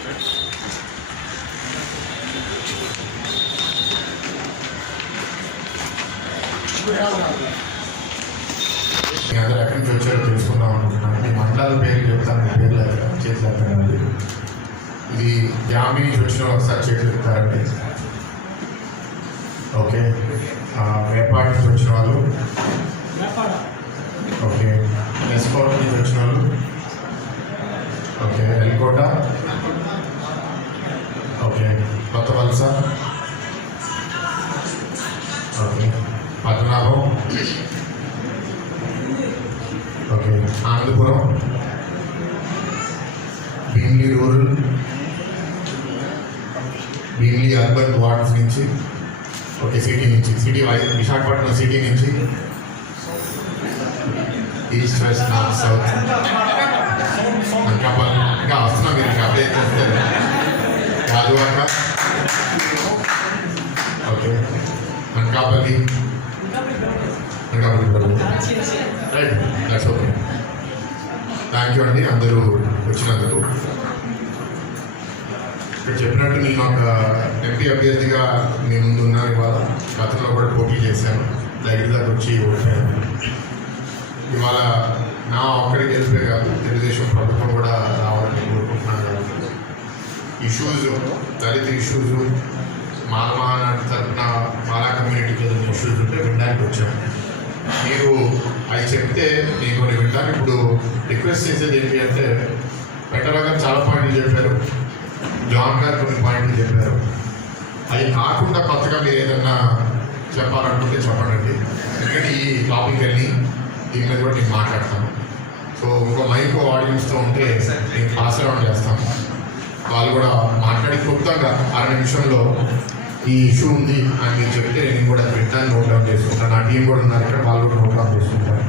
మీ అందరూ ఎక్కడి నుంచి వచ్చారో తెలుసుకుందాం అనుకుంటున్నాను. మీ మండలాల పేర్లు చెప్తాను, మీ పేర్లు చేతులు ఎత్తానండి. ఇది యామి నుంచి వచ్చిన ఒకసారి చేతులు ఎత్తారండి. ఓకే, వేపాడు నుంచి వచ్చిన వాళ్ళు, ఓకే, నెస్కోట నుంచి వచ్చిన వాళ్ళు, okay, Elkota, okay, Kothavalasa, okay, Padmanabham, okay, Anandapuram, Bheemili rural, Bheemili urban wards నుంచి, ఓకే, సిటీ నుంచి, విశాఖపట్నం సిటీ నుంచి, ఈస్ట్ వెస్ట్ నార్త్ సౌత్, ఇంకా వస్తున్నాం. మీరు ఇంకా అప్డేట్ చేస్తారు. Gajuwaka, okay, Anakapalli, right, that's okay. Thank you అండి అందరూ వచ్చినందుకు. ఇక్కడ చెప్పినట్టు నేను ఒక ఎంపీ అభ్యర్థిగా మీ ముందు ఉన్నాను. ఇవాళ గతంలో కూడా పోటీ చేశాను, దగ్గర దగ్గర వచ్చి ఓటాను. ఇవాళ నా ఒక్కడికి గెలిపే కాదు, తెలుగుదేశం ప్రభుత్వం కూడా రావాలని కోరుకుంటున్నాను. కాబట్టి ఇష్యూస్, దళిత ఇష్యూస్, మాలమానాడు తరఫున మాలా కమ్యూనిటీకి ఏదైనా ఇష్యూస్ ఉంటే వినడానికి వచ్చాను. మీరు అవి చెప్తే నేను కొన్ని వింటాను. ఇప్పుడు రిక్వెస్ట్ చేసేది ఏంటి అంటే, వెంకటరావు గారు చాలా పాయింట్లు చెప్పారు, జాన్ గారు కొన్ని పాయింట్లు చెప్పారు. అవి కాకుండా కొత్తగా మీరు ఏదన్నా చెప్పాలనుకుంటే చెప్పండి. ఎందుకంటే ఈ టాపిక్ వెళ్ళి దీని మీద కూడా నేను మాట్లాడతాను. సో ఇంకో మైక్ ఆడియన్స్తో ఉంటే నేను పాస్ అరౌండ్ చేస్తాను. వాళ్ళు కూడా మాట్లాడి క్లుప్తంగా 6 నిమిషంలో ఈ ఇష్యూ ఉంది అని మీరు చెప్తే నేను కూడా వింటాను, నోట్ డౌన్ చేసుకుంటాను. నా టీం కూడా ఉన్నారు ఇక్కడ, వాళ్ళు కూడా నోట్ డౌన్ చేసుకుంటాను.